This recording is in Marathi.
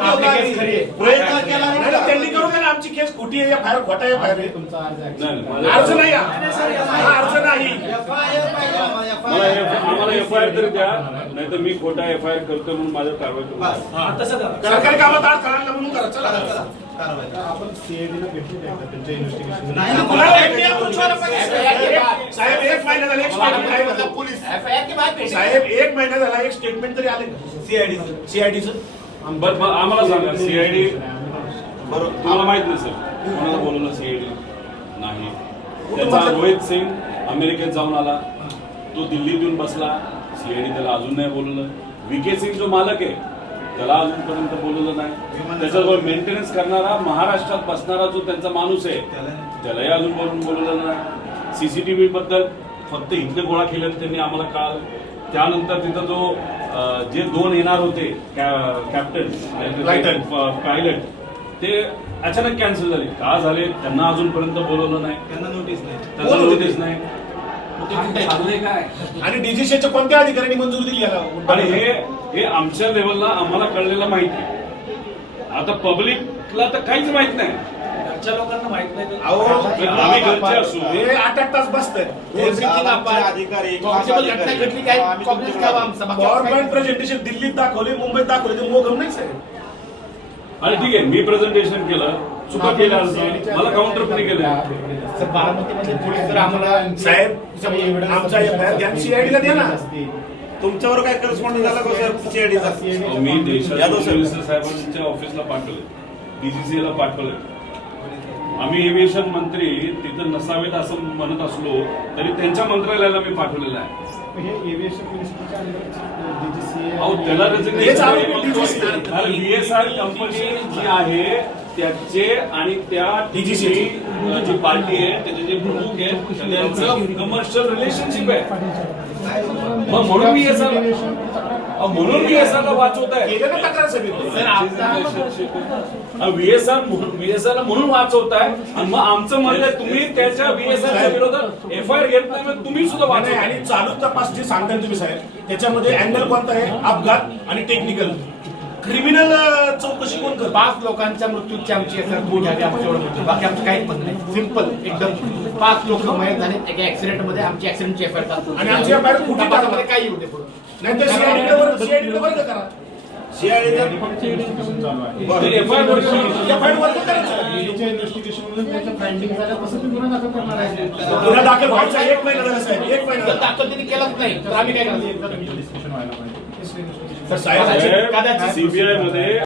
प्रयत्न केला नाही. त्यांनी करून द्या ना, आमची केस खोटी आहे या बाहेर खोटा आहे बाहेर तुमचा अर्ज अर्ज नाही हा अर्ज नाही. आम्हाला एफआयआर तरी द्या, नाही तर मी खोटा एफआयआर करतो म्हणून माझ्या कारवाई करू. सरकारी कामात आड करायला म्हणून करा. चला आपण सीआयडीला भेटली त्यांच्या इन्व्हेस्टिगेशन साहेब एक महिना झाला एक स्टेटमेंट आहे पोलीस साहेब एक महिना झाला एक स्टेटमेंट तरी आले सीआयडीचं. बरं आम्हाला सांगा, सीआयडी तुम्हाला माहित नसेल कोणाला बोलवलं सीआयडी नाही. त्याचा रोहित सिंग अमेरिकेत जाऊन आला, तो दिल्लीत येऊन बसला, सीआयडी त्याला अजून नाही बोलवलं. विके सिंग जो मालक आहे त्याला अजूनपर्यंत बोलवलं नाही. त्याच्याजवळ मेंटेनन्स करणारा महाराष्ट्रात बसणारा जो त्यांचा माणूस आहे त्यालाही अजून बोलवलं नाही. सीसीटीव्ही बद्दल फक्त इथले गोळा केलेले त्यांनी आम्हाला कळालं. त्यानंतर तिथं जो जे 2 येणार होते कॅप्टन पायलट ते अचानक कॅन्सल झाले. का झाले त्यांना अजूनपर्यंत बोलवलं नाही, त्यांना नोटीस नाही. आणि डीजीसीच्या कोणत्या अधिकाऱ्यांनी मंजुरी दिली याला? आणि हे आमच्या लेवलला आम्हाला कळलेलं माहिती आहे. आता पब्लिकला तर काहीच माहित नाही. लोकांना माहित नाही. आम्ही घरचे असू हे 8 तास बसतात. अधिकारी गव्हर्नमेंट प्रेझेंटेशन दिल्लीत दाखवले, मुंबईत दाखवले, ते मोगम नाही साहेब. आणि ठीक आहे, मी प्रेझेंटेशन केलं, चुका केल्या मला काउंटर पण केलं. बारामतीमध्ये पोलीस जर आम्हाला साहेब आमचा एफआयआर द्या, सीआयडीला द्या ना. तुमच्यावर काय करस्पॉन्डिंग झाला का सर सीआयडीचा? मी देशाच्या मिनिस्टर साहेबांच्या ऑफिसला पाठवले, डीजीसीला पाठवले. आम्ही एव्हिएशन मंत्री तिथं नसावेत असं म्हणत असलो तरी त्यांच्या मंत्रालयाला मी पाठवलेलं आहे. अहो त्याला VSR कंपनी जी आहे त्याचे आणि त्या DGC जी पार्टी आहे त्याचे जे प्रमुख आहेत त्यांचं कमर्शियल रिलेशनशिप आहे. मग म्हणून VSR ला वाचवत आहे. VSR ला म्हणून वाचवत आहे. आणि मग आमचं म्हणलं तुम्ही त्याच्या VSR च्या विरोधात एफआयआर घेत नाही, तुम्ही सुद्धा वाचवताय. आणि चालू तपास जे सांगताय तुम्ही साहेब त्याच्यामध्ये अँगल कोणता आहे? अपघात आणि टेक्निकल. क्रिमिनल चौकशी कोण करतो? 5 लोकांच्या मृत्यूची आमची रिपोर्ट झाली, आमच्यावर बाकी आमचं काहीच पण नाही. सिंपल एकदम 5 लोक मयत झाले एका ऍक्सिडेंट मध्ये. आमची ऍक्सिडेंटची एफआयआर आणि आमची एफआयआर कुठे मध्ये काही येऊ दे पुढे. नाही तर सीआयडीला वर्ग करा. इन्व्हेस्टिगेशन गुन्हा दाखल व्हायचा 1 महिना झाला साहेब, 1 महिना दाखल त्यांनी केलाच नाही तर आम्ही काय करणार? व्हायला पाहिजे. साहेब सीबीआय मध्ये